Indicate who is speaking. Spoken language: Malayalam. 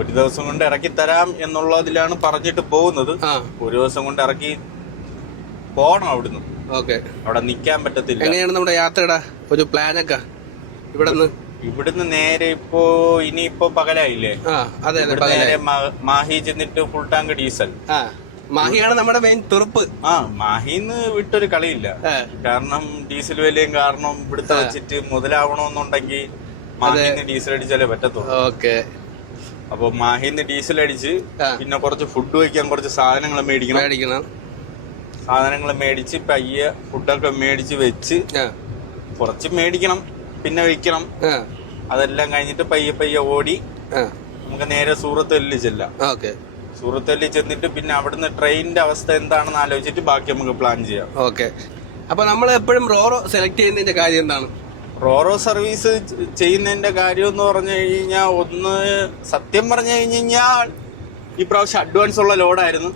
Speaker 1: ഒരു ദിവസം കൊണ്ട് ഇറക്കി തരാം എന്നുള്ളതിലാണ് പറഞ്ഞിട്ട് പോകുന്നത്. ഒരു ദിവസം കൊണ്ട് ഇറക്കി പോണം അവിടുന്ന്.
Speaker 2: ഓക്കെ.
Speaker 1: അവിടെ നിക്കാൻ പറ്റത്തില്ല.
Speaker 2: എങ്ങനെയാണ് നമ്മുടെ യാത്രയുടെ ഒരു പ്ലാനൊക്കെ? ഇവിടെ നിന്ന്
Speaker 1: ഇവിടുന്ന് നേരെ ഇപ്പോ ഇനിയിപ്പോ പകലായില്ലേ?
Speaker 2: അതെ
Speaker 1: ഇവിടുന്ന് നേരെ മാഹി ചെന്നിട്ട് ഫുൾ ടാങ്ക് ഡീസൽ
Speaker 2: മാഹിയാണ് നമ്മുടെ മെയിൻ തുറുപ്പ്.
Speaker 1: ആ മാഹിന്ന് വിട്ടൊരു കളിയില്ല. കാരണം ഡീസൽ വിലയും കാരണം ഇവിടുത്തെ വെച്ചിട്ട് മുതലാവണമെന്നുണ്ടെങ്കിൽ മാഹിന്ന് ഡീസൽ അടിച്ചാലേ പറ്റത്തുള്ളൂ.
Speaker 2: ഓക്കെ.
Speaker 1: അപ്പൊ മാഹിന്ന് ഡീസൽ അടിച്ച് പിന്നെ കുറച്ച് ഫുഡ് വയ്ക്കാൻ കുറച്ച് സാധനങ്ങൾ മേടിക്കണം.
Speaker 2: മേടിക്കണം.
Speaker 1: സാധനങ്ങൾ മേടിച്ച് പയ്യെ ഫുഡൊക്കെ മേടിച്ച് വെച്ച് കുറച്ച് മേടിക്കണം. പിന്നെ വെക്കണം. അതെല്ലാം കഴിഞ്ഞിട്ട് പയ്യെ പയ്യെ ഓടി നമുക്ക് നേരെ സൂറത്തല്ലി ചെല്ലാം.
Speaker 2: ഓക്കെ.
Speaker 1: സൂറത്തല്ലിൽ ചെന്നിട്ട് പിന്നെ അവിടുന്ന് ട്രെയിനിന്റെ അവസ്ഥ എന്താണെന്ന് ആലോചിച്ചിട്ട് ബാക്കി നമുക്ക് പ്ലാൻ ചെയ്യാം.
Speaker 2: ഓക്കെ. അപ്പൊ നമ്മൾ എപ്പോഴും റോറോ സെലക്ട് ചെയ്യുന്നതിന്റെ കാര്യം എന്താണ്?
Speaker 1: റോറോ സർവീസ് ചെയ്യുന്നതിന്റെ കാര്യം എന്ന് പറഞ്ഞു കഴിഞ്ഞാൽ ഒന്ന് സത്യം പറഞ്ഞു കഴിഞ്ഞാൽ ഈ പ്രാവശ്യം അഡ്വാൻസ് ഉള്ള ലോഡായിരുന്നു